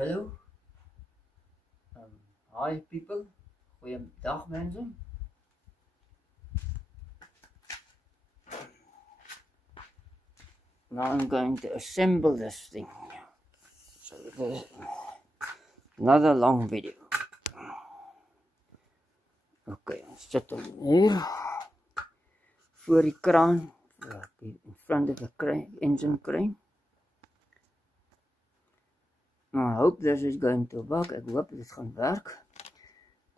Hallo. Hi people. Goeiedag mensen. Now I'm going to assemble this thing. So there's another long video. Okay, I'm sitting here voor die kraan, in front of the engine crane. I hope this is going to work. Ek hoop dit gaan werk.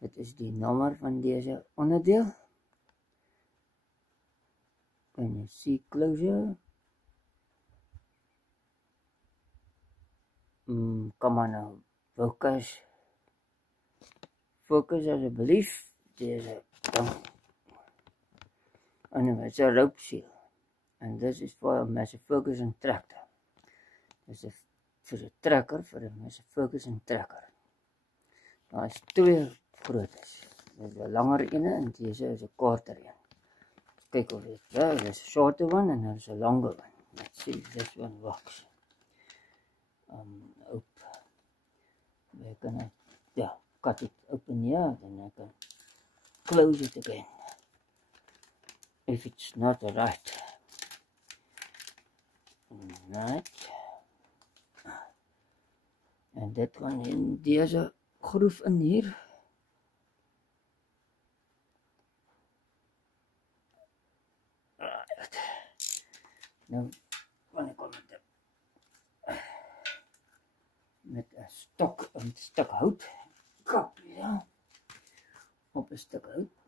Dit is die nommer van deze onderdeel. Can you see closure? Come on now, focus. Focus asseblief. Deze ding. Anyway, it's a rope seal. And this is for a Massey Ferguson tractor. This is for a tracker, for a Massey Ferguson tracker. Daar is twee grootes. Dit is 'n langer ene en deze is 'n korter een. Kyk of dit werk. There's a shorter one and there's a longer one. Let's see if this one works. We're gonna, cut it open here, then I can close it again. If it's not right. Right. En dit gaan in deze groef in hier. Right. Nou gaan ek met een stok, een stuk hout kap, ja, op een stuk hout.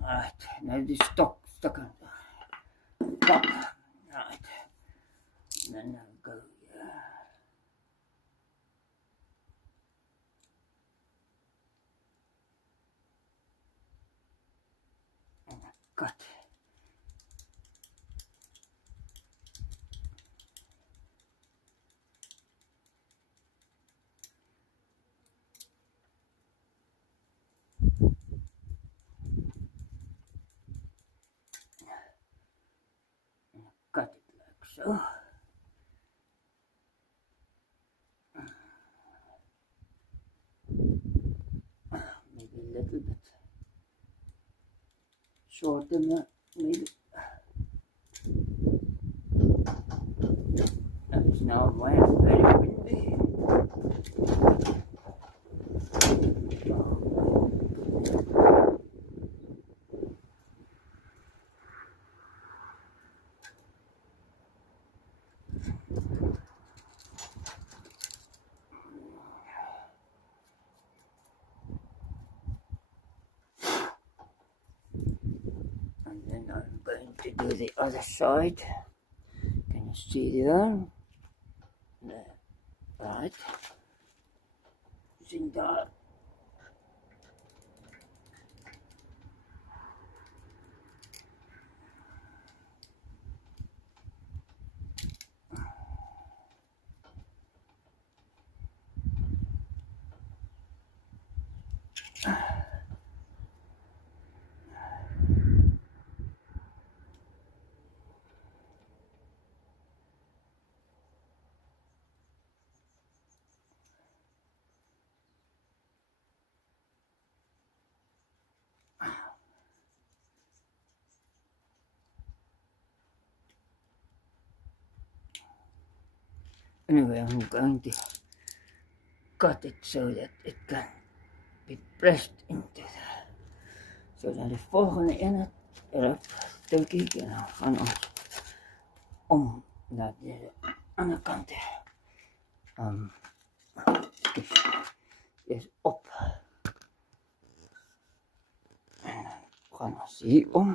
Right, now the stock stuck on top. Right, and then I'll go here. And I cut. Cut it like so. Maybe a little bit shorter, maybe. It's now very windy. And then I'm going to do the other side. Can you see there? Right. Sien daar. Anyway, I'm going to cut it so that it can be pressed into the. So dan de volgende ene erop stukje en dan gaan ons om naar de andere kant. Dus op. gaan ons hier om.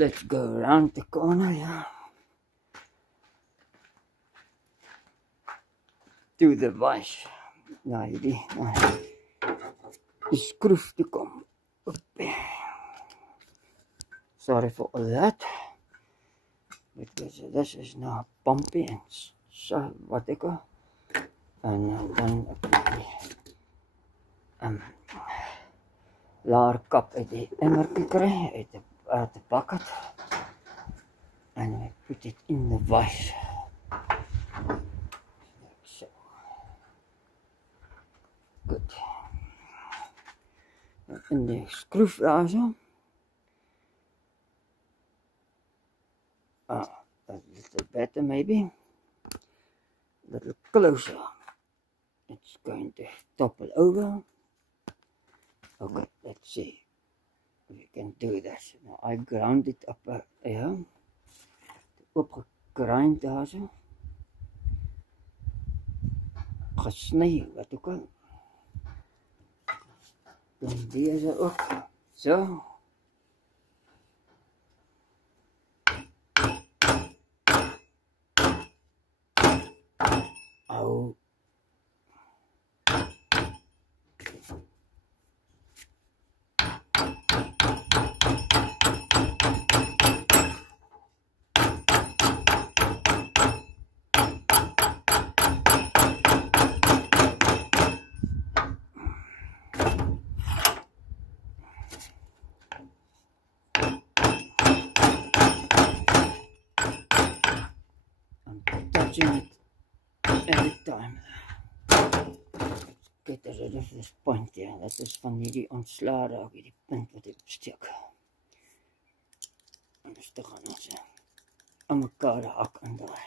Let's go around the corner, ja. To the vice. Nou, hierdie skroef toe kom. Sorry for all that. Because this is now bumpy and so what ek en dan laar kap uit die emmertjie kry uit die bucket and I put it in the vase. So good. In die skroef daar so. A little better maybe. A little closer. It's going to topple over. Okay, let's see if we can do this. Now I ground it up here. Opgegrind daar so. Gesny wat ook al. Dan deze ook. Zo. Au. Touching it every time. Get rid of this point here. Dat is van hierdie ontslae raak, hierdie punt wat ek opsteek. En dus te gaan ons aan mekaar hak en draai.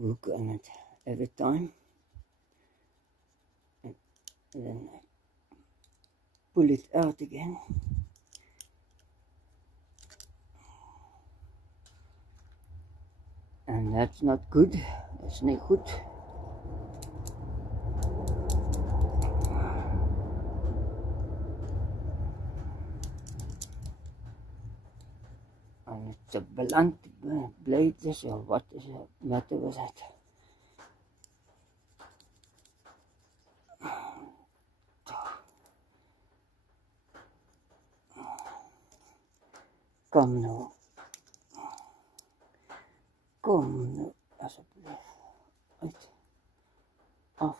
Hook in it every time. And then pull it out again. And that's not good. That's not good. And it's a blunt blade, this or what is the matter with that? Come now. Kom nu, alsjeblieft. Uit. Af.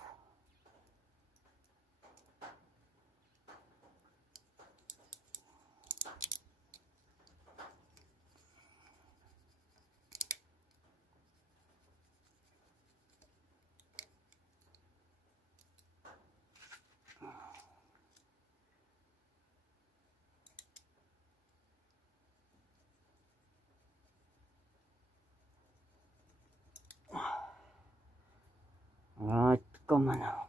Right, come on now.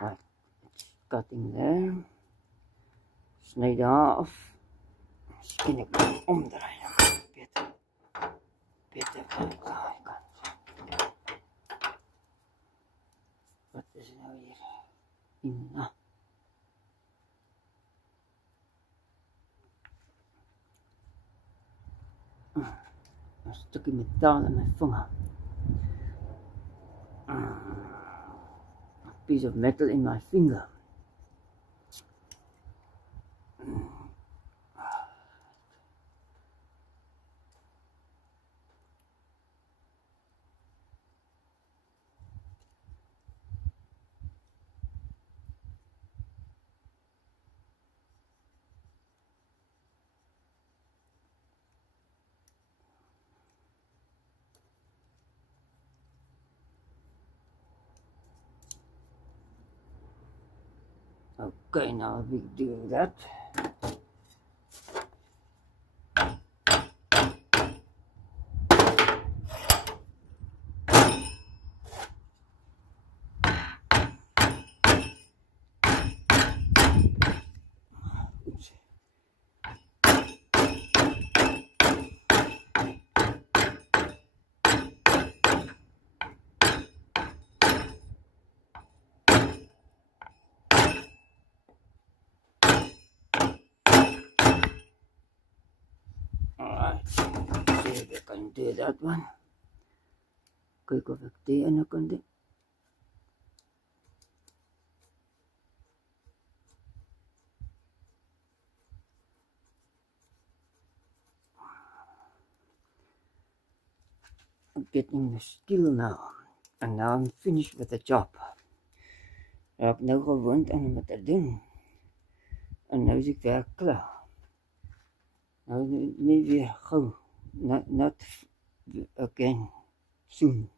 Right, it's cutting there. Sny daar af. Miskien ek kan omdraai. Beter van daai kant. Wat is nou hier? Inna. Een stukje metaal in my vinger. A piece of metal in my finger. Okay, now we do that. into that one. Kyk of ek die ene kan doen. I'm getting the skill now. And now I'm finished with the job. Ek nou gewoond aan om te doen. En nou is ek werk klaar. Nou nie weer gauw. Not again soon.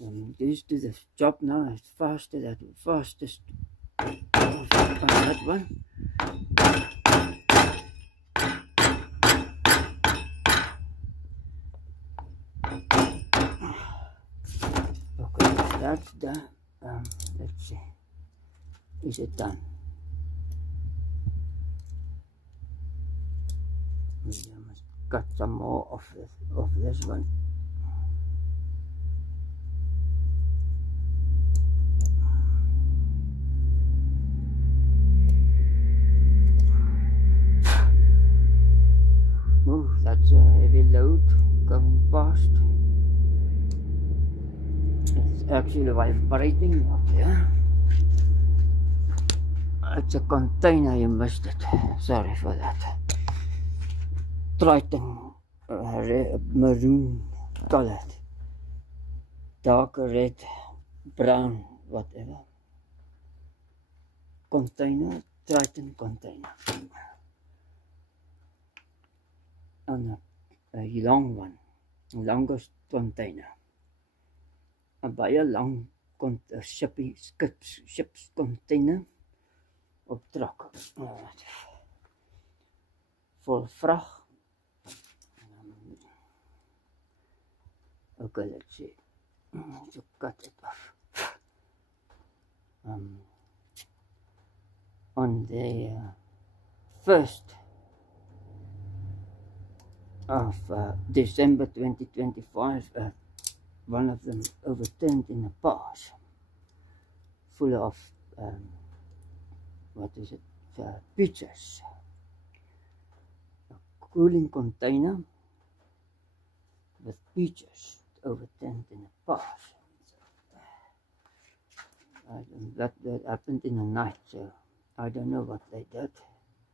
I'm used to this job now. It's faster, that fastest on that one. Okay, that's done. Let's see. Is it done? Maybe I must cut some more of this one. Oh, that's a heavy load coming past. It's actually vibrating up here. It's a container, you missed it. Sorry for that. Triton maroon colored, dark red, brown, whatever. Container, Triton container. And a long one, longest container. A baie long ships container op truck. Vol vrag. Okay, let's see. To cut it off. On the 1st of December 2025, one of them overturned in a pass full of what is it? Pizzas. A cooling container with peaches overturned in a pass. That happened in the night, so I don't know what they did.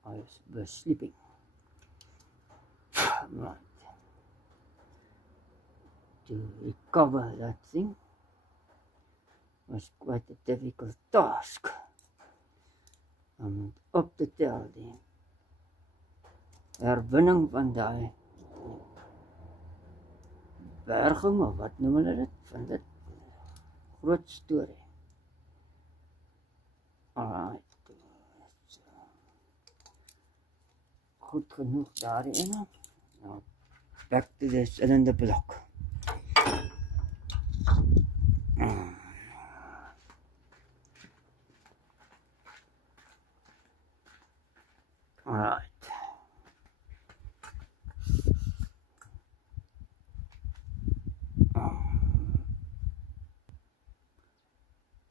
I was sleeping. Right. To recover that thing was quite a difficult task. Om op te tel die herwinning van die berging of wat noem hulle dit, van dit groot storie. Alright, goed genoeg daar ene. Now back to the cylinder block. Alright.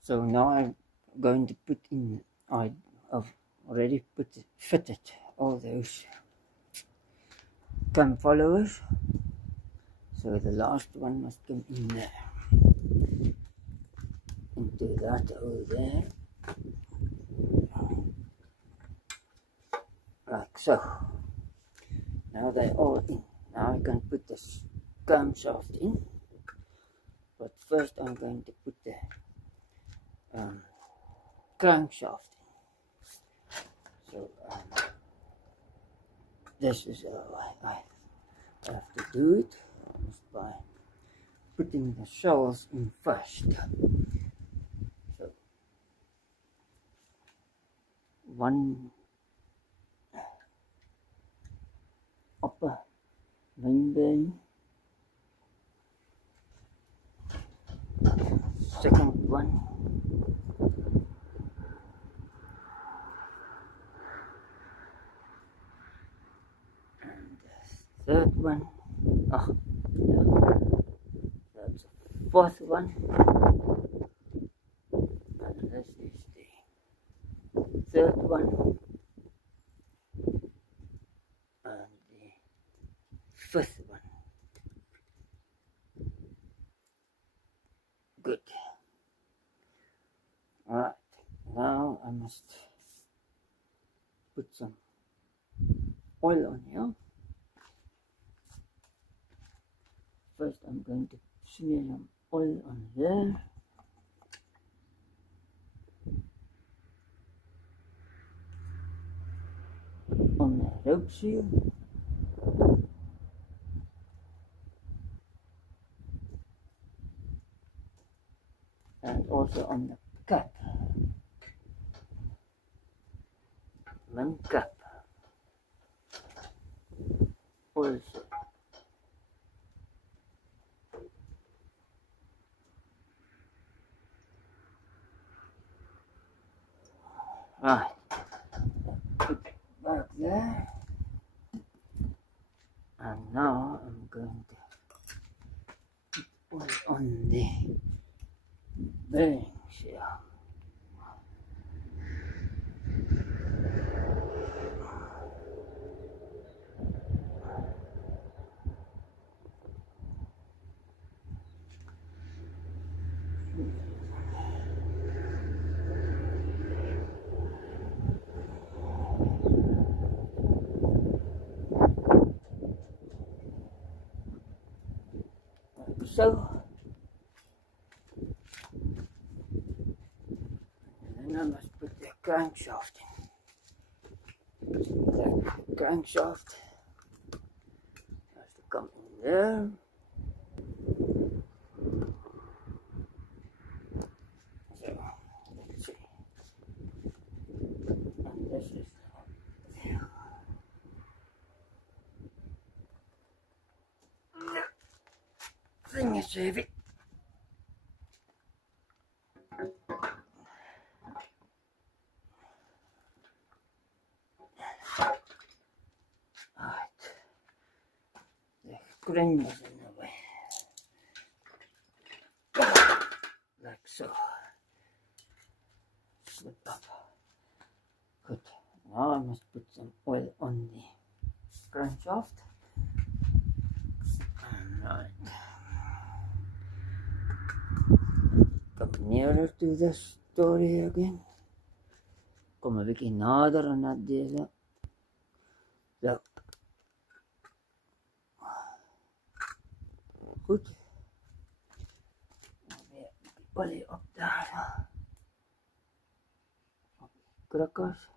So now I'm going to put in, I've already fitted all those cam followers. So the last one must come in there. Into that over there. Like so. Now they're all in. Now I can put the camshaft in. But first I'm going to put the crankshaft in. So this is how I have to do it. Just by putting the shells in first. So one upper main bearing, second one and the third one. Oh, no. That's the fourth one, and this is the third one. And fifth one. Good. Alright, now I must put some oil on here. First I'm going to smear some oil on there. On the rope seal. And also on the cap. One cap. Also. Right. Put it back there. And now I'm going to put oil on the bearings here. Like so. And then I must put the crankshaft in. The crankshaft has to come in there. So, let's see. And this is the thing is heavy. Crank is in the way. Like so. Slip up. Good. Now I must put some oil on the crankshaft. Alright. Come nearer to the story again. Kom 'n bietjie nader aan dat deze. Zo. Goed. Weer olie op daar. Op die krakkers.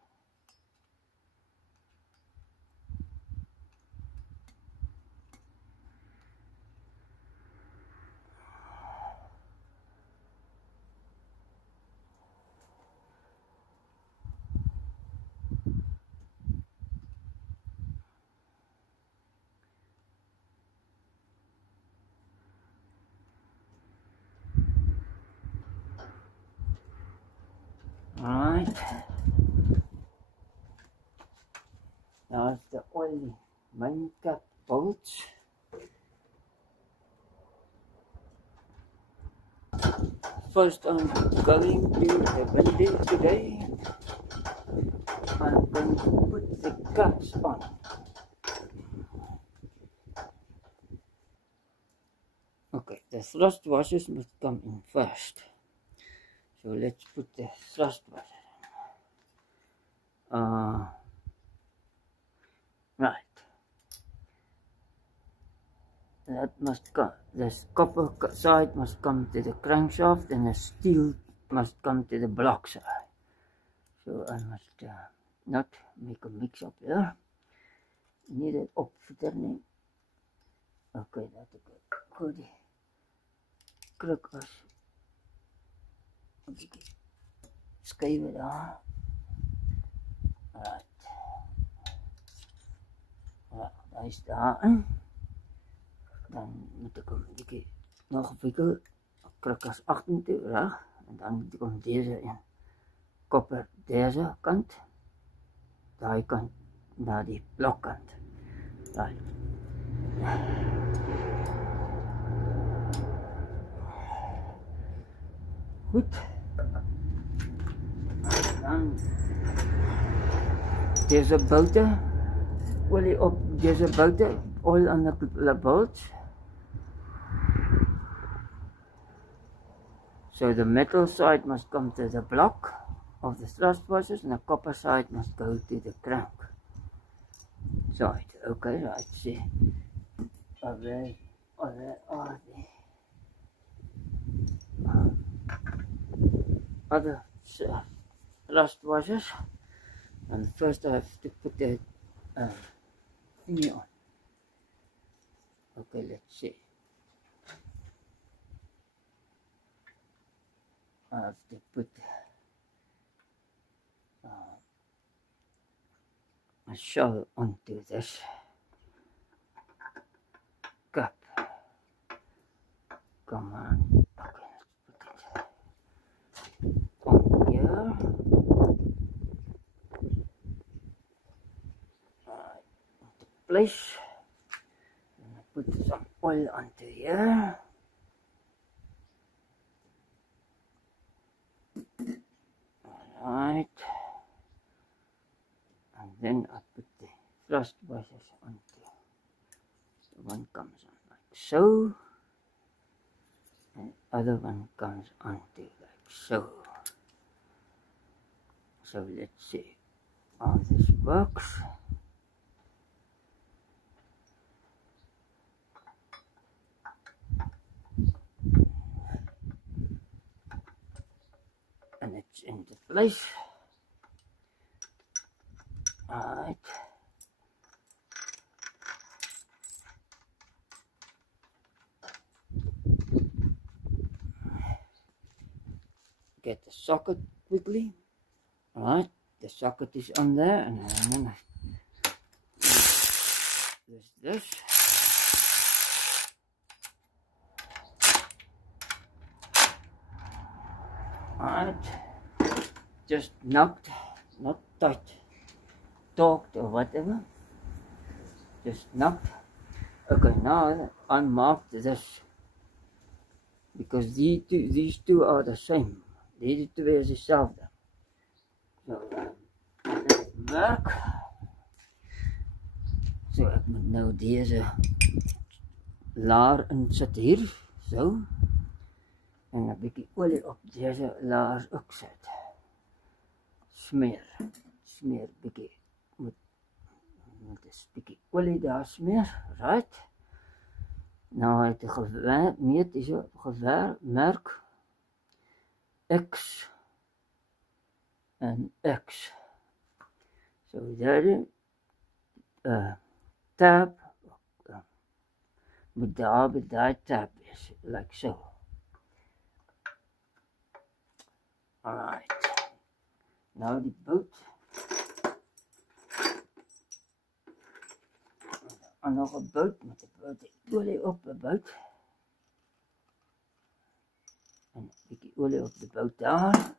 Alright. Now it's the oily main cap bolts. First I'm going to the window today. I'm going to put the caps on. Okay, the thrust washers must come in first. So let's put the thrust washer in. Right. That must come. This copper side must come to the crankshaft, and the steel must come to the block side. So I must not make a mix up here. Need it up for turning. Okay, that's good. Kruk as. Skuif het daar. Right. Ja, daar is daar. Dan moet ik hem nog wikkel. Krakkers achter toe, reg. En dan moet ik hem deze in. Kopper deze kant. Daai kant naar die blokkant. Right. Goed. Dan deze bouten, olie op deze bouten, oil on the bolts. So the metal side must come to the block of the thrust washers and the copper side must go to the crank side. Okay, right, see. There are the other thrust washers. And first I have to put the thingy on. Okay, let's see. I have to put a shell onto this cup. Come on. Okay, let's put it on here. Into place. And I put some oil onto here. Alright. And then I put the thrust washers onto. So one comes on like so. And the other one comes onto like so. So let's see how this works. And it's into place. Alright. Get the socket quickly. Alright, the socket is on there, and then this. Alright, just knocked, not tight, torqued or whatever, just knocked. Okay, now unmarked this, because these two are the same. These two is hetzelfde. So, werk. So, ek moet nou deze laar insit hier, so. En 'n bietjie olie op deze laars ook sit. Smeer bietjie. Moet 'n bietjie olie daar smeer, right? Nou het ek gemeet hierso gemerk X en X. So daar tab moet daar by daai tab is, like so. Alright. Nou die boot. En nog 'n boot met 'n boot olie op 'n boot. En 'n bietjie olie op die boot daar.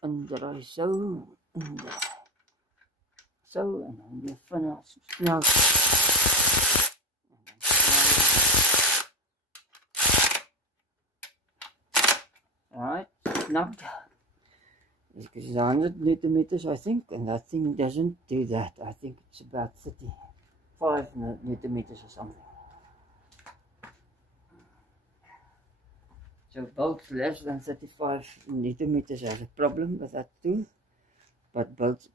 En draai so, so en dan weer vinnig snel. Alright, snapped. Because it's 100 newton-meters, I think, and that thing doesn't do that. I think it's about 35 newton-meters or something. So bolts less than 35 newton-meters has a problem with that too. But bolts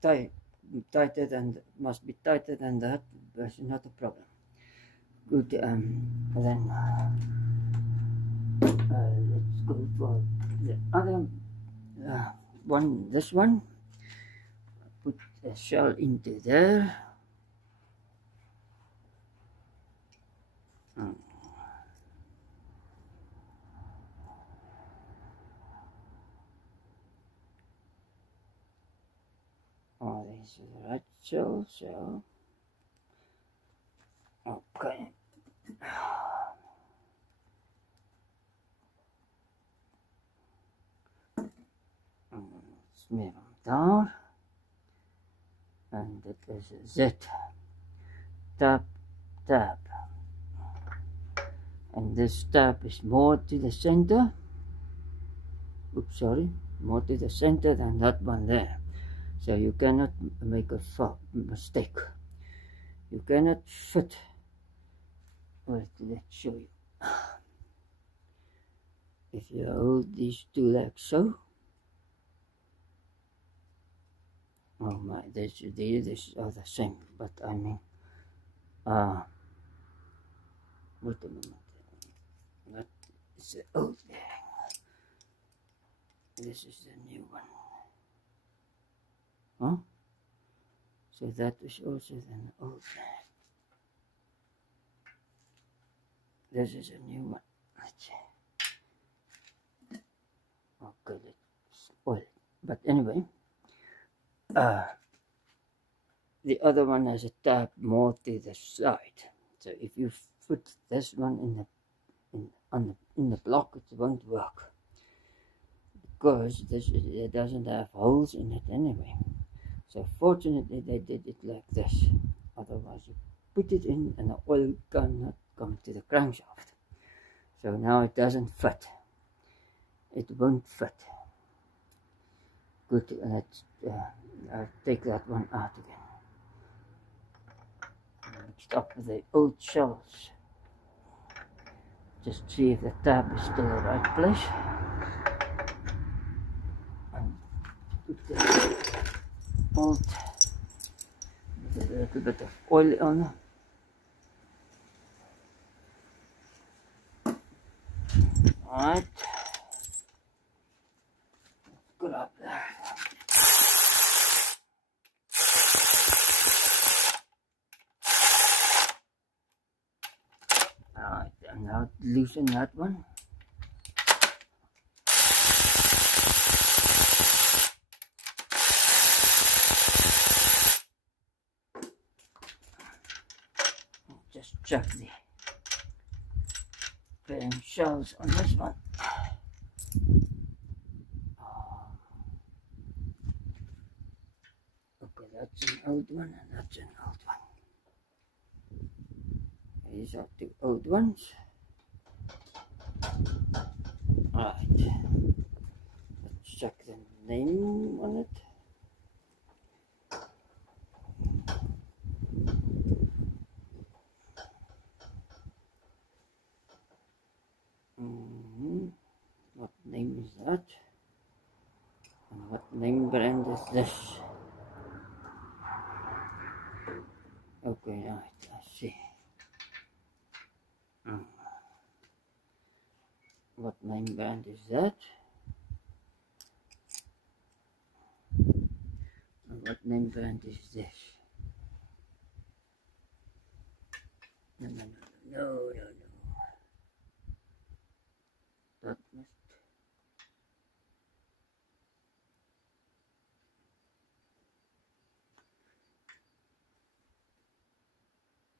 tighter than must be tighter than that. That's not a problem. Good. Then let's go for the other one. This one. Put a shell into there. Oh, this is the right shell, so okay. Smeer hem daar. And dit is Z. Tap, tap. And this tab is more to the center. Oops, sorry. More to the center than that one there. So you cannot make a mistake. You cannot fit. Wait, let's show you. If you hold these two like so, oh my, this are the same, but I mean, wait a moment, that is the old bearing, this is the new one, huh? So that is also the old bearing. This is a new one, let's see. Okay, let's spoil it, but anyway, the other one has a tab more to the side. So if you put this one in the block, it won't work because it doesn't have holes in it anyway. So fortunately they did it like this. Otherwise you put it in and the oil cannot come to the crankshaft. So now it doesn't fit. It won't fit. Good. Let's I'll take that one out again. Stop with the old shells. Just see if the tab is still in the right place. And put the bolt with a little bit of oil on it. Alright. Good up there. Alright, and now loosen that one. Just check the bearing shells on this one. Okay, that's an old one and that's an old one. These are two old ones. Alright, let's check the name on it. What name is that? And what name brand is this? Okay, right, I see. What name brand is that? And what name brand is this? No. That must.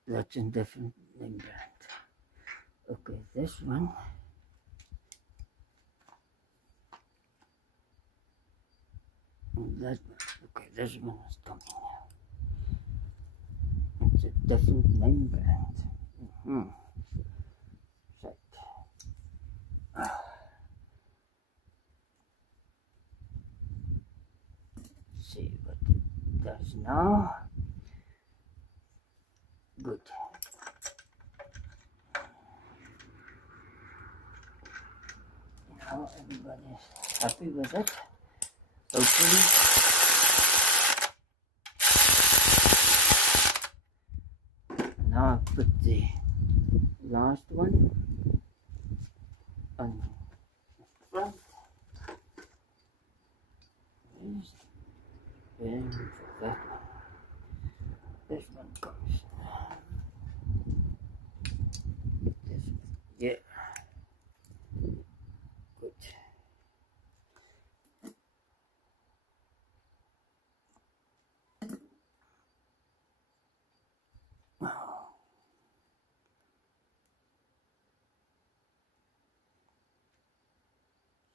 That's a different name brand. Okay, this one. And that one. Okay, this one is coming now. It's a different name brand. Right. See what it does now. Good. Now everybody's happy with it. Hopefully. Now I put the last one on the front. And for that one. This one comes. This one. Yeah. Good.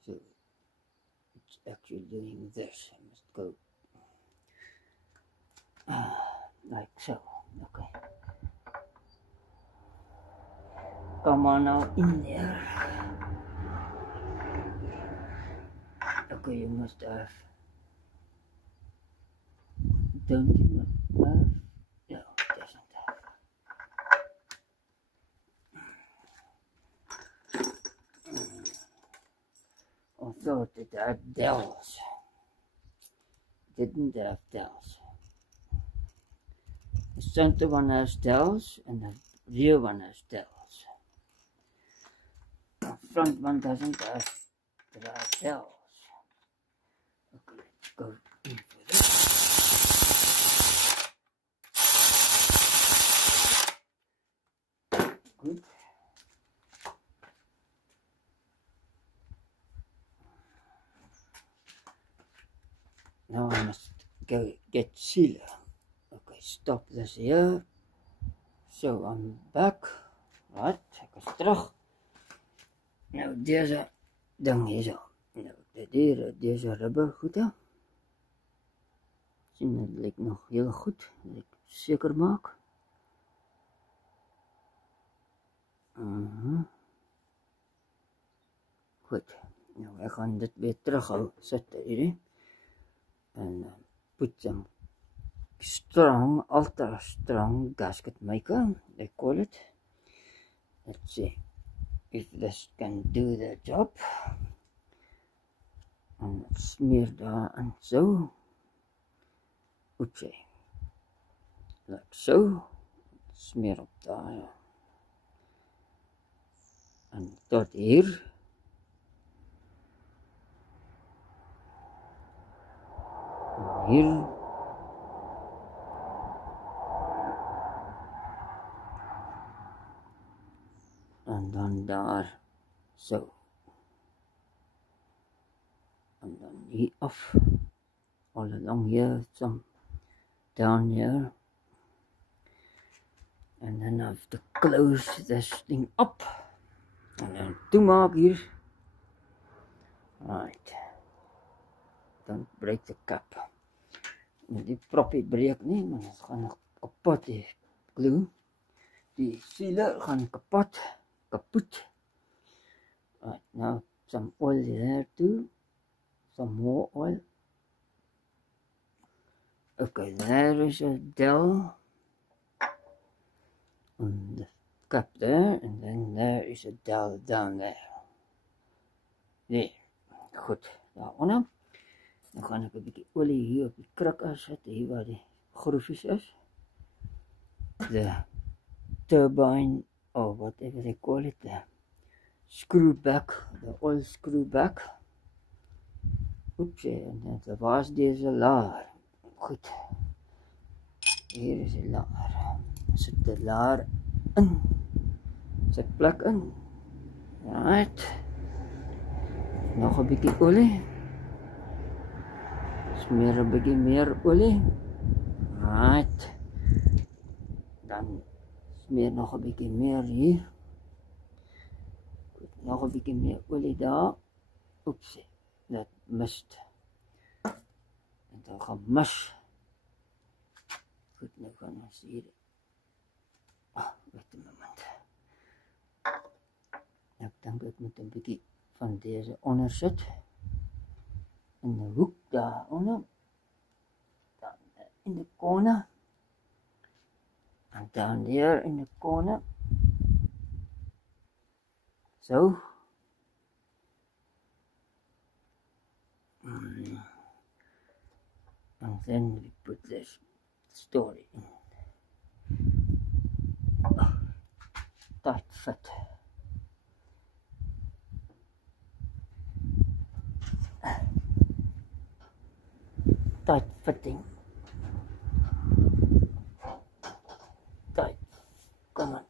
So it's actually doing this. I must go like so. Okay. Come on now in there. Okay, you must have. Don't you have? No, it doesn't have. thought it had dowels. It didn't have dowels. The center one has dowels and the rear one has dowels. The front one doesn't have dowels. Okay, let's go in for this. Good. Now I must go get sealer. Okay, stop this here. So I'm back. Right, ek is terug. Nou deze ding hier zo. Nou deze rubber goede. Sien, het lyk nog heel goed. Ek seker maak. Goed. Nou ek gaan dit weer terughou sit hierdie. And put some strong, ultra strong gasket maker, they call it. Let's see if this can do the job. And smear daar en so. Oopsie. Like so. Smeer op daar. En tot hier. Hier. En dan daar, zo. En dan hier af. All along here, some down here. And then I have to close this thing up. En dan toemaak hier. Right. Don't break the cap. Die proppie breek nie, maar dit gaan nog kapot die glue. Die sealer gaan kapot. Right, now some oil there too. Some more oil. Okay, there is a dowel on the cap there, and then there is a dowel down there. Nee, goed, daaronder. Dan gaan ek 'n bietjie olie hier op die kruk sit, hier waar die groefies is. The turbine, or whatever they call it, the screw back, the oil screw back. Oepsie, en dan was deze laar. Goed. Hier is die laar. Sit die laar in. Sit plek in. Right. Nog 'n bietjie olie. Smeer 'n bietjie meer olie. Right. Dan smeer nog 'n bietjie meer hier. Goed, nog 'n bietjie meer olie daar. Oepsie, dat mist. En dan gaan mis. Goed, nou gaan ons hier. Wait a moment. Ek dink ek moet 'n bietjie van deze onder sit. In de hoek daaronder. Dan in de corner. En down there in the corner. So. And then we put this story in. Tight fit. Tight fitting. Tight. Come on.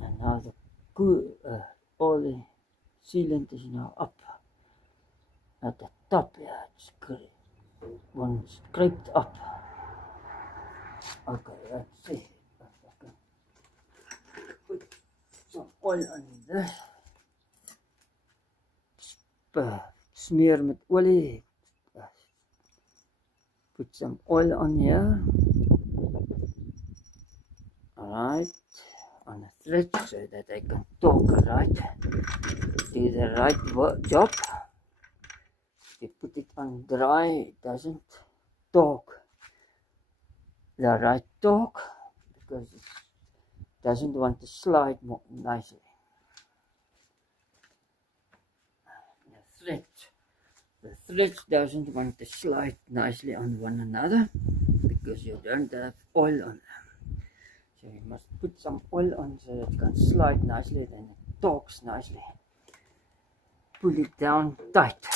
And now the all the sealant is now up at the top. Yeah, it's good. One scraped up. Okay, let's see. Put some oil on this. Smear met olie. Put some oil on here. Alright. On the thread so that I can talk right. Do the right job. If you put it on dry, it doesn't talk the right talk because it doesn't want to slide more nicely. threads. The threads doesn't want to slide nicely on one another because you don't have oil on them. So you must put some oil on so that it can slide nicely, then it torques nicely. Pull it down tight.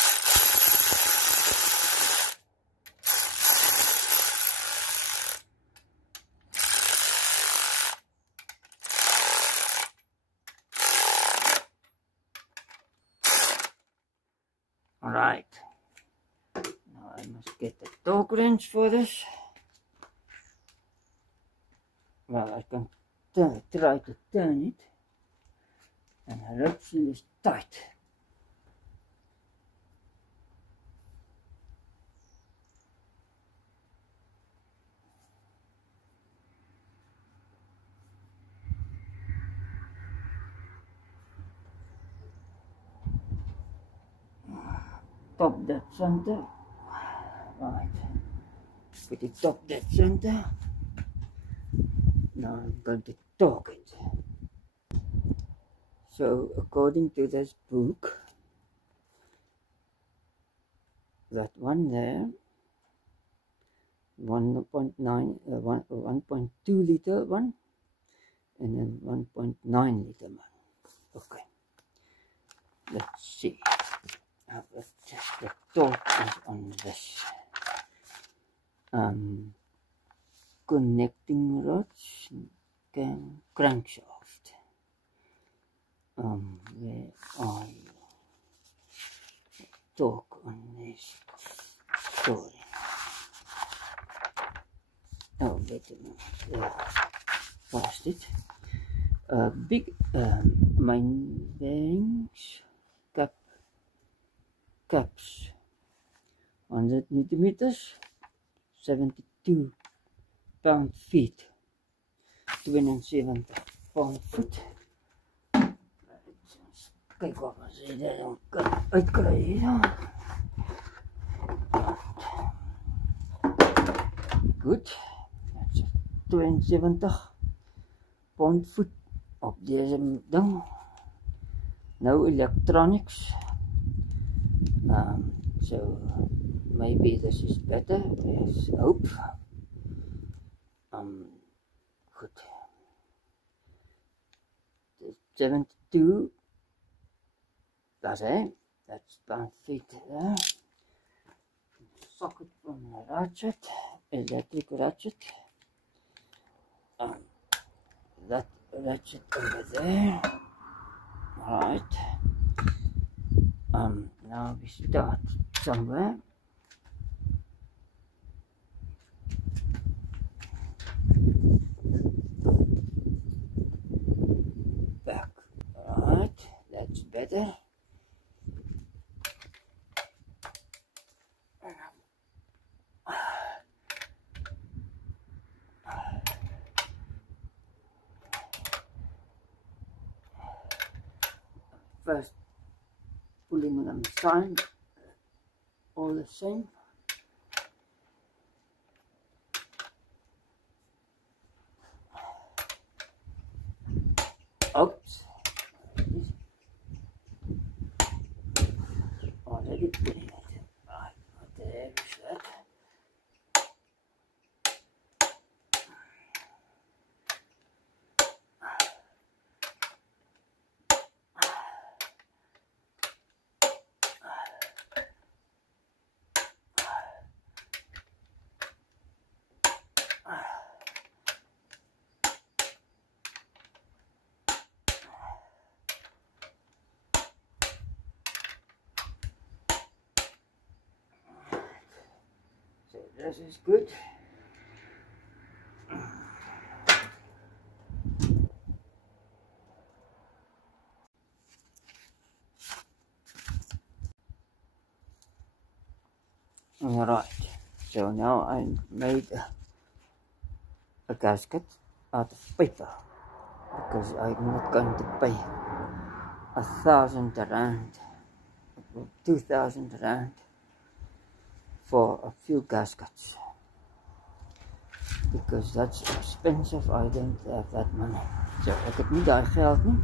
Alright, now I must get the torque wrench for this. Well, I can try to turn it, and the rope seal is tight. Top that center, right, put it top that center. Now I'm going to torque it. So according to this book, that one there, 1.2 liter one, and then 1.9 liter one. Okay, let's see. The torque is on this connecting rods, crankshaft. Where are you? Torque on this story. Oh, wait a minute. Past it. Big main bearings, caps, 100 millimeters, 72 pound-feet, 72 pound-foot. Kijk wat we ze dan kan uitkrijgen. Goed, dat is 72 pound-foot op deze ding. No electronics. So maybe this is better. Let's hope. Good. 72. That's it. That's pound-feet there. Socket from the ratchet, electric ratchet. That ratchet over there. Alright. Now we start somewhere. Back. Alright, that's better. First pulling them aside, all the same. Oops. Already putting it. Right, there is that. So this is good. Alright, so now I made a gasket out of paper because I'm not going to pay 1,000 rand, 2,000 rand for a few gaskets because that's expensive. I don't have that money. So ek het nie daai geld nie.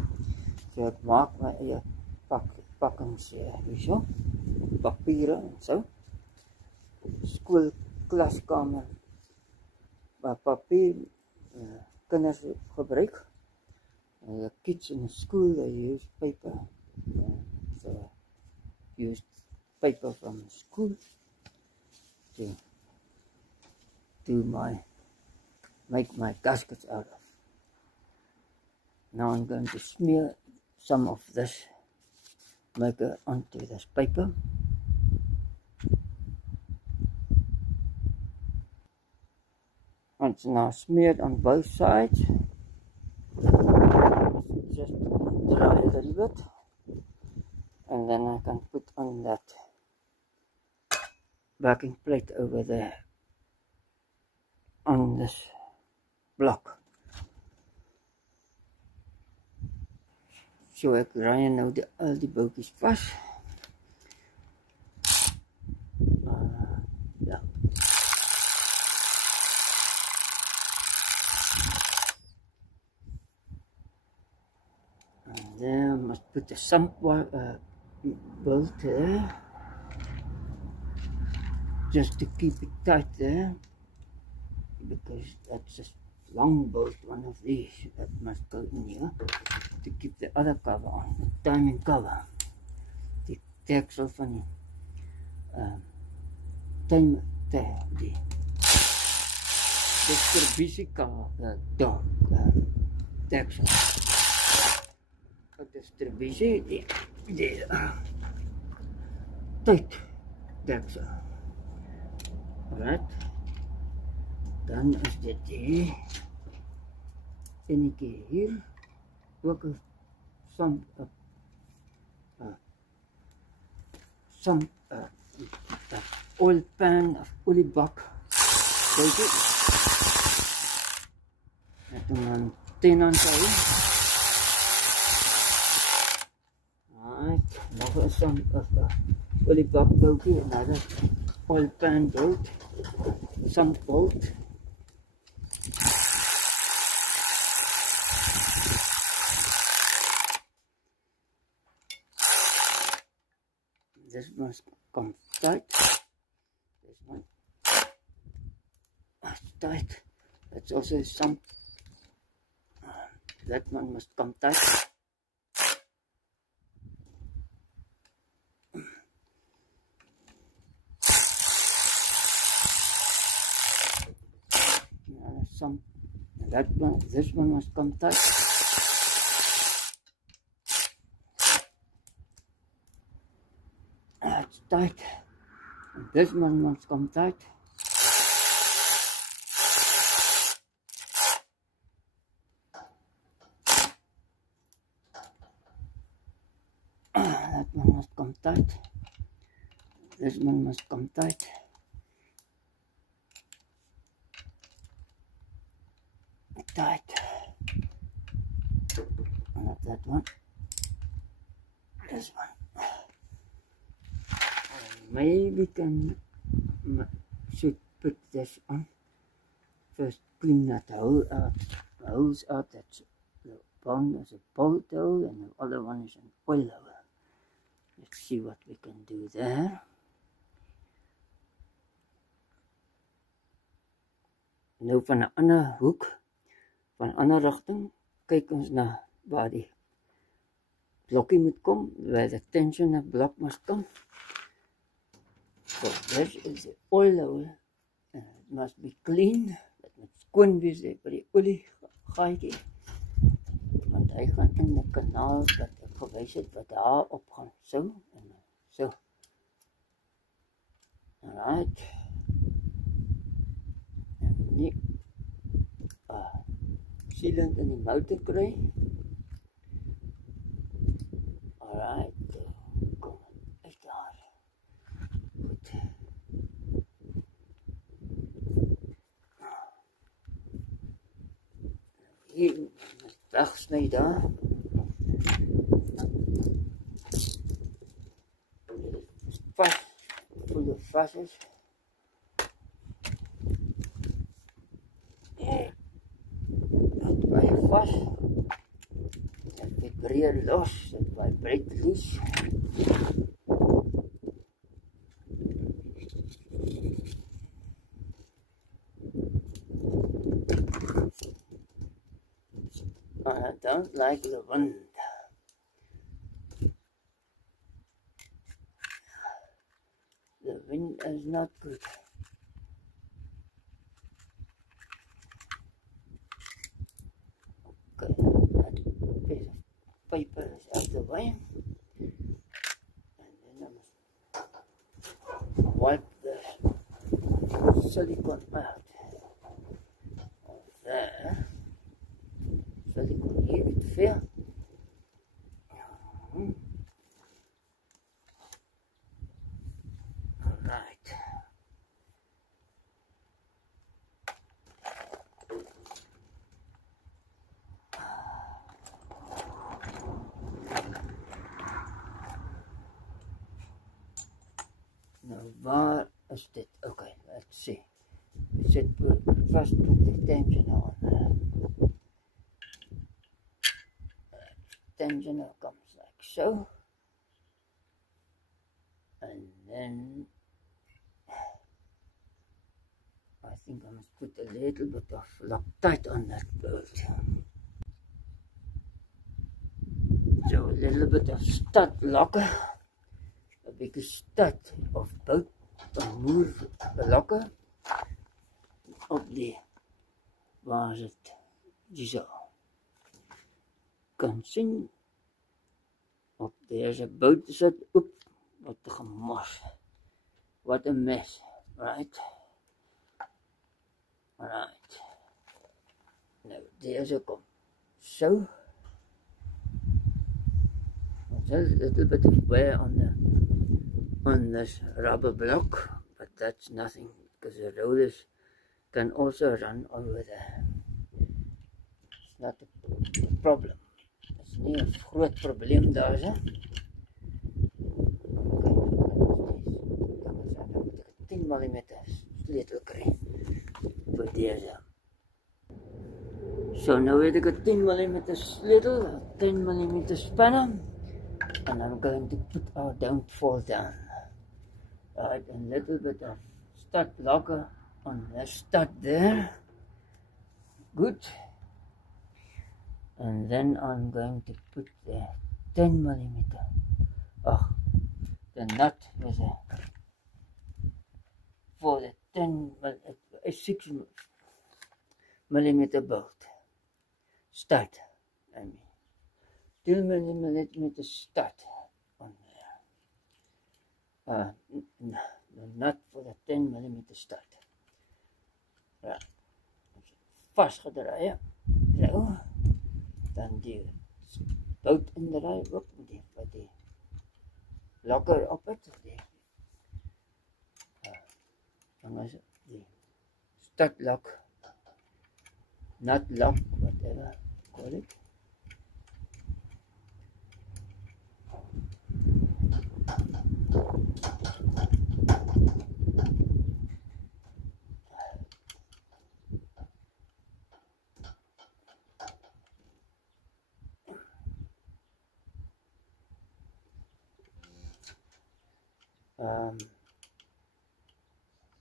So ek maak my eie pakkings hierso. papieren en zo. Skoolklaskamer waar papier kinders gebruik. The kids in the school, they use paper. So use paper from school to make my gaskets out of. Now I'm going to smear some of this maker onto this paper. It's now smeared on both sides. Just dry a little bit, and then I can put on that backing plate over there on this block. So ek ry nou al die boutjies vas. Ja. And then I must put the sump bolt there, just to keep it tight there, because that's just long bolt, one of these that must go in here to keep the other cover on, the timing cover, die deksel van die timer, die distributie cover, deksel, distributie, die tyd deksel. Alright. Dan is dit die enetjie hier, ook some oil pan of oliebak. Kijk het. Net om dan 10 aan te hou. Alright, nog some oliebak boutjie, another oil pan bolt, sump bolt. This must come tight. This one must tight. That's also some. That one must come tight. Some. That one. This one must come tight. That's tight. And this one must come tight. That one must come tight. This one must come tight. Tight. Not that one. This one. Maybe should put this on. First clean that hole out. The holes out. That's the one is a bolt hole and the other one is an oil hole. Let's see what we can do there. Nou van 'n ander hoek, van 'n ander rigting, kyk ons na waar die blokkie moet kom, where the tensioner block must come. So this is the oil hole, and it must be clean. Dit moet skoon wees by die olie gaatjie, want hy gaan in die kanaal wat ek gewys het wat daar op gaan, so en so. Alright. En nie sealant in die motor kry. Alright. Kom uit daar. Goed. Hier wegsny daar. Vas, voel je vast is. Dat wij vast. Dat vibreert los, dat vibreert los. don't like the wind. The wind is not good. Okay, that piece of paper is out the way. And then I must wipe the silicone out. There. Silicone hier, het veel. Right. Nou, waar is dit? Okay, let's see. Sit first put the tensioner on. Tensioner comes like so. And then I think I must put a little bit of Loctite on that bolt. So a little bit of stud locker, a big stud of bolt, dan move the locker op die, waar is het, die zo, kan sien, op deze boot zit, oep, wat een gemors, wat een mes, right, right, nou deze komt zo, there's a little bit of wear on this rubber block, but that's nothing because the rollers can also run over there. It's not a problem. It's not a groot probleem daar, hè. Okay, 10 mm sleutel kry vir deze. So nou het ek 'n 10 mm sleutel, 10 mm spanner. And I'm going to put our don't fall down. Right, a little bit of stud locker on the stud there. Good. And then I'm going to put the 10 mm. Oh, the nut was for the 6 mm bolt. Stud, I mean. 2 mm stud on there. The nut for the 10 mm stud. Right. Vastgedraaid. Zo. Dan die bout indraai ook met die lokker op het. Dan is die stud lock, nut lock, whatever call it.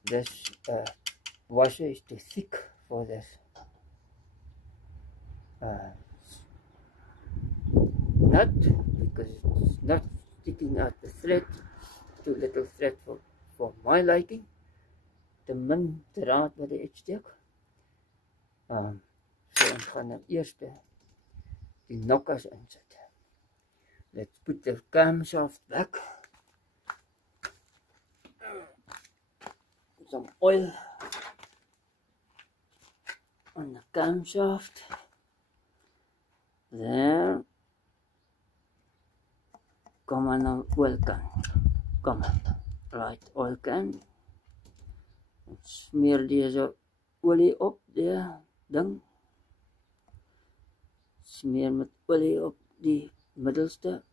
This washer is too thick for this nut because it's not sticking out the thread. Too little thread for my liking. Te min draad wat die uitsteek. So ons gaan nou eers die nokkers insit. Let's put the camshaft back. Some oil on the camshaft. There. Come on, oil can. Come on. Right, oil can. Smeer deze olie op, die ding. Smeer met olie op die middelste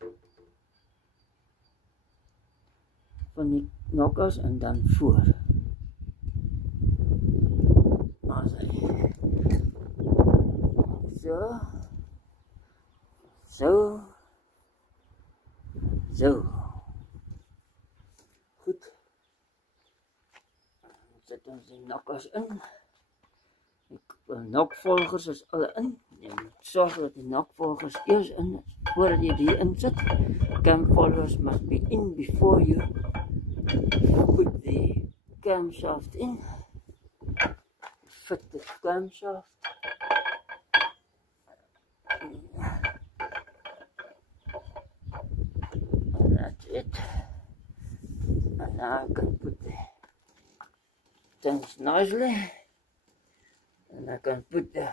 van die nokkers en dan voor. Zo. Goed. Dan zet ons die nokkers in. Die nokvolgers is alle in. Je moet zorgen dat die nakvolgers eerst in, voordat je die inzet. Cam followers must be in before you put the camshaft in. Fit the camshaft. And that's it. And now I can put the things nicely. And I can put the,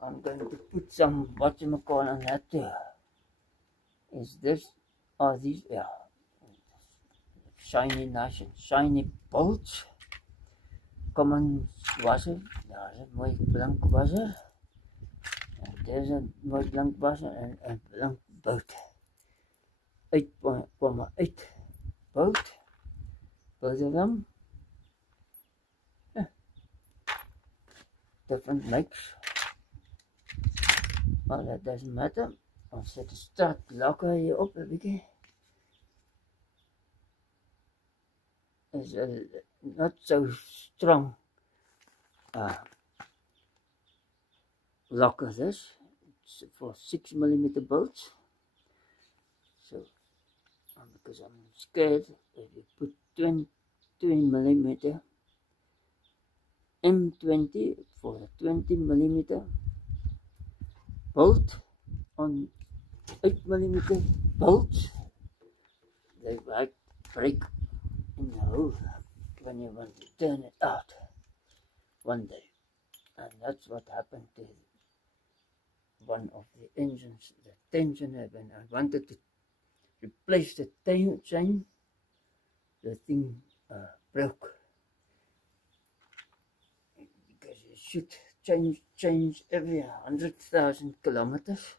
I'm going to put some whatchamacall on that too. Is this, are these, yeah, shiny, nice and shiny bolts. Common wasser, daar's 'n mooi blink wasser. En there's 'n mooi blink wasser en 'n blink bout. Kom maar uit bout. Both of them. Different makes. Well, that doesn't matter. I'll set the start locker hier op 'n bietjie. Is not so strong locker this. It's for 6mm bolts. So because I'm scared if you put 20mm M20 for the 20mm bolt on 8mm bolts, they might break in the hole when you want to turn it out one day. And that's what happened to one of the engines, the tensioner. When I wanted to replace the chain, the thing broke. Because you should change every 100,000 kilometers.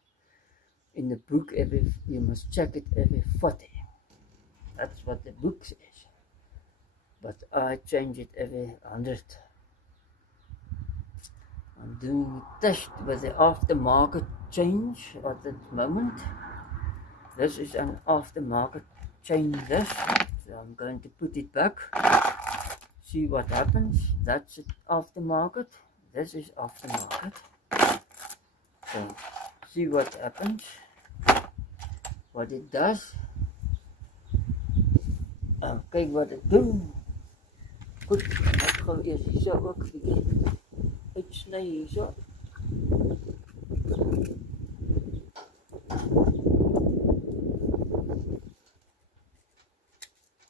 In the book, you must check it every 40. That's what the book says. But I change it every 100. I'm doing a test with the aftermarket change at the moment. This is an aftermarket change this. So I'm going to put it back. See what happens. That's it, aftermarket. This is aftermarket. So see what happens. What it does. Kyk wat dit doen. Goed, ek gaan eers hierso ook 'n bietjie uitsny hierso.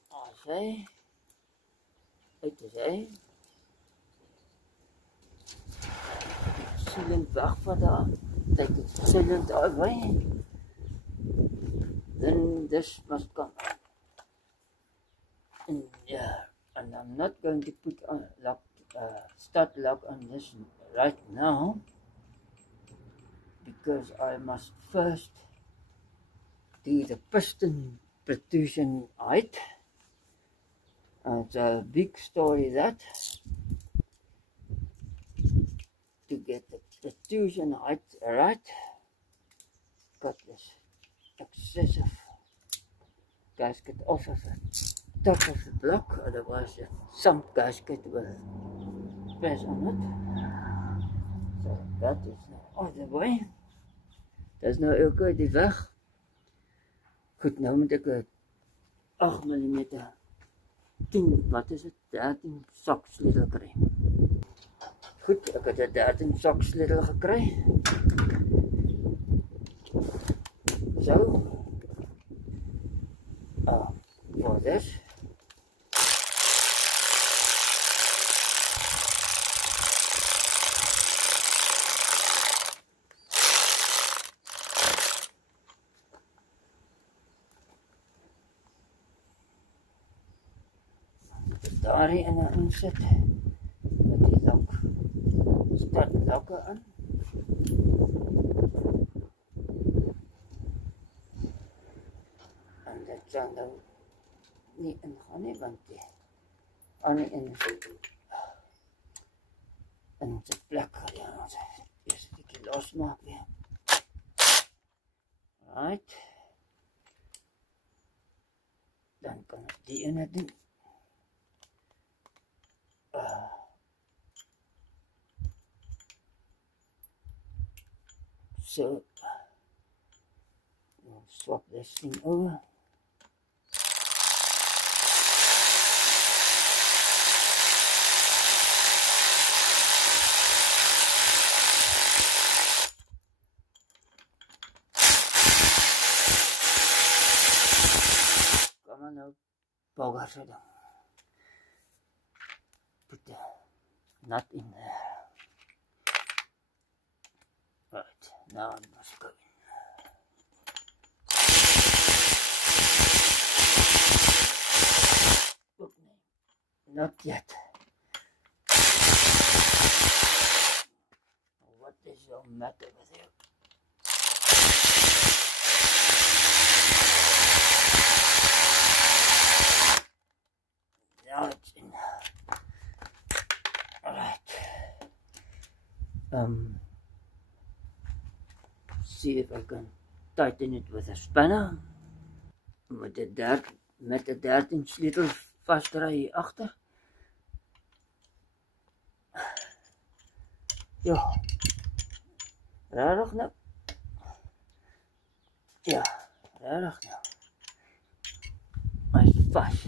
Asy. Uit is hy. Sealant weg van daar. Take the sealant away. Then this must come out. And yeah, and I'm not going to put on lock, start lock on this right now, because I must first do the piston protrusion height. It's a big story that, to get the protrusion height right. Got this excessive gasket off of it. Top of the block, otherwise the sump gasket will press on it. So that is out of the way. There's no ook die weg. Goed, nou moet ek 'n 8mm 10, wat is het, 13 soksleutel kry. Goed, ek het 'n 13 soksleutel gekry. So for this. Daarin in 'n insit met die lok. Start lokke aan. En dit sal nou nie ingaan nie, want die ander in sy plek gaan ja, ons eers 'n bietjie losmaak weer. Right. Dan kan ek die ene doen. So we'll swap this thing over. Come on now, bogger so dan. Put the nut in there. Right, now I must go in. Not yet. What is your matter with you? Now it's in. Alright. See if I can tighten it with a spanner. Met de 13 sleutel vastdraai hier agter. Ja. Rarig nou. Ja, rarig nou. Hy's vas.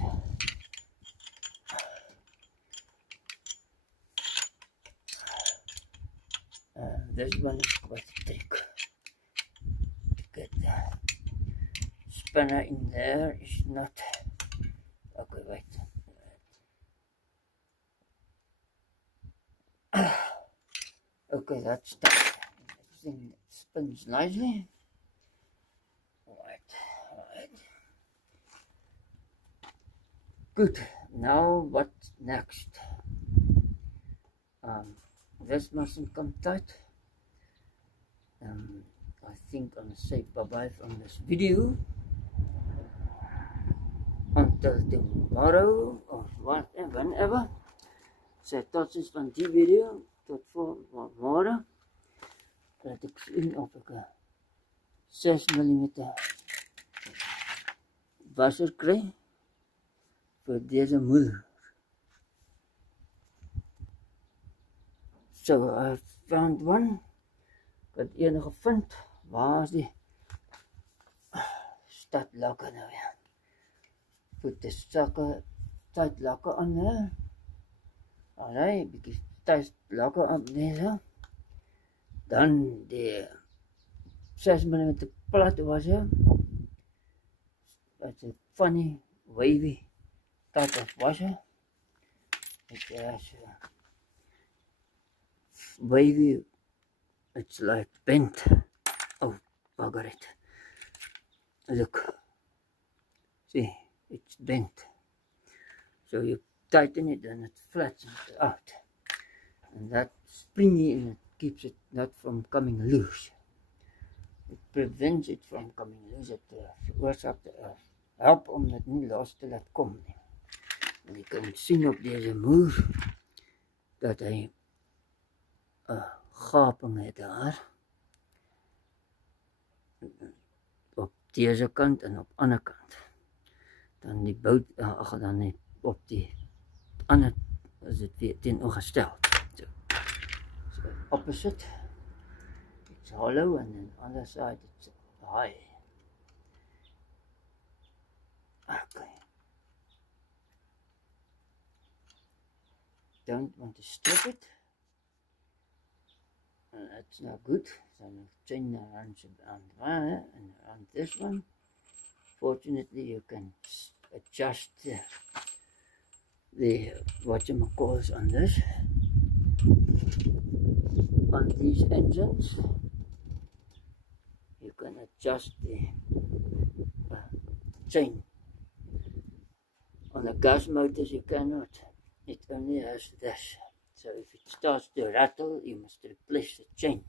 This one is quite thick. To get the spanner in there is not. Okay, wait. Okay, that's done. This thing spins nicely. Right. Good. Now what next? This mustn't come tight. I think I'm gonna say bye-bye from this video. Until tomorrow or whenever. Sê tot ziens van die video. Tot morgen. Laat ik zien of ik 6 mm wasser krijg voor deze moeder. So I found one. Ik had een gevind. Waar is die stadlakken nou weer? Put de zakken tijdlakken aan there. Alright, bietjie tijdlakken aan deze. Dan die 6 mm plat wasser. That's a funny, wavy type of washer. It has wavy, it's like bent. Oh, bugger it. Look. See, it's bent. So you tighten it and it flattens it out. And that springy and it keeps it not from coming loose. It prevents it from coming loose. It help om dit nie los te laat kom nie. En jy kan sien op deze muur dat hy 'n gaping het daar. Op deze kant en op ander kant. Dan die bout, dan nie op die ander is dit weer teenoorgestel. So opposite. It's hollow and then on the other side it's high. Okay. Don't want to strip it. That's not good. So I'm chain around and around this one. Fortunately, you can adjust the whatchamacalls on this. On these engines, you can adjust the chain. On the gas motors, you cannot. It only has this. So if it starts to rattle, you must replace the chain.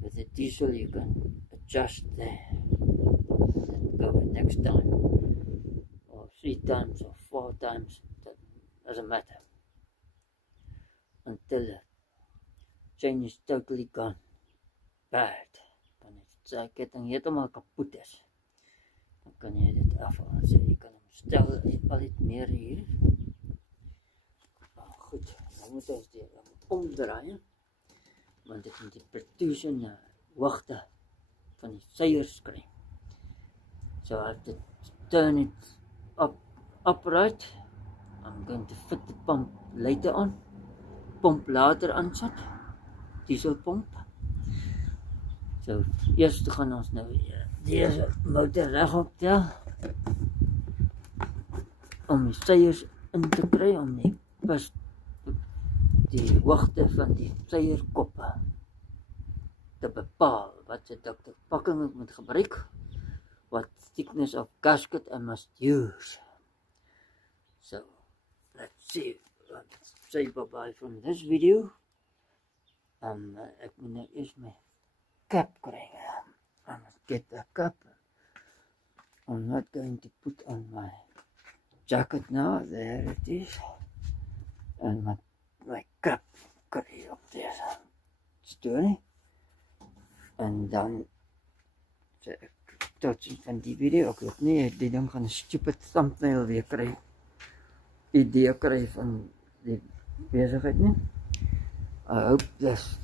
With the diesel, you can adjust there. And go next time, or 3 times, or 4 times. That doesn't matter. Until the chain is totally gone. Bad. Dan is die ketting heeltemal kapot is. Dan kan jy dit afhaal. So jy kan hom stel al iets meer hier. Goed, dan moet ons die omdraaien. Want dit moet die protrusion hoogte van die seiers kry. So I have to turn it upright. I'm going to fit the pump later on. Pomp later aansit. Diesel pomp. So eers gaan ons nou deze motor regop tel om die seiers in te kry, om die hoogte van die seierkoppe te bepaal. Wat se pakking ek moet gebruik, what thickness of gasket I must use. So let's see. Let's say bye-bye from this video. Ek moet nou eers my cap kry. I must get the cap. I'm not going to put on my jacket now. There it is. And my cap kry op deze story. En dan sê ek tot ziens van die video. Ek hoop nie die ding gaan 'n stupid thumbnail weer kry. Idee kry van die besigheid nie. I hope this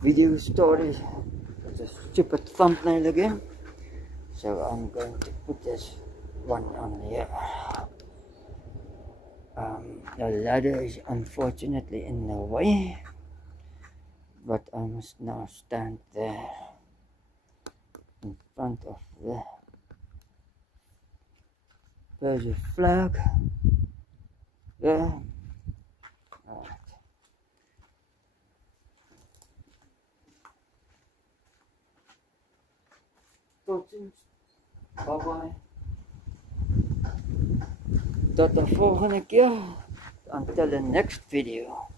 video story is a stupid thumbnail again. So I'm going to put this one on here. The ladder is unfortunately in the way, but I must now stand there in front of the Persian flag. There. Alright. Tot ziens. Bye bye. Tot de volgende keer. Until the next video.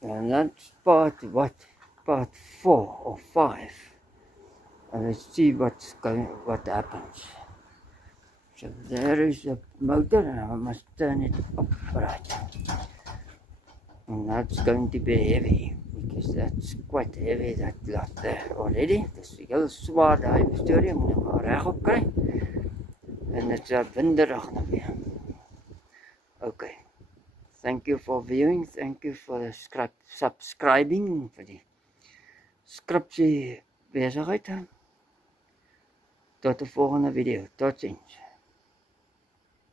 And that's part 4 or 5. And let's see what happens. So there is the motor, and I must turn it upright. And that's going to be heavy, because that's quite heavy, that lot there already. Dis heel swaar daai storie, moet nou maar regop kry. En dit's winderig nou weer. Okay. Thank you for viewing, thank you for the subscribing, vir die skripsie besigheid. Tot de volgende video, tot ziens.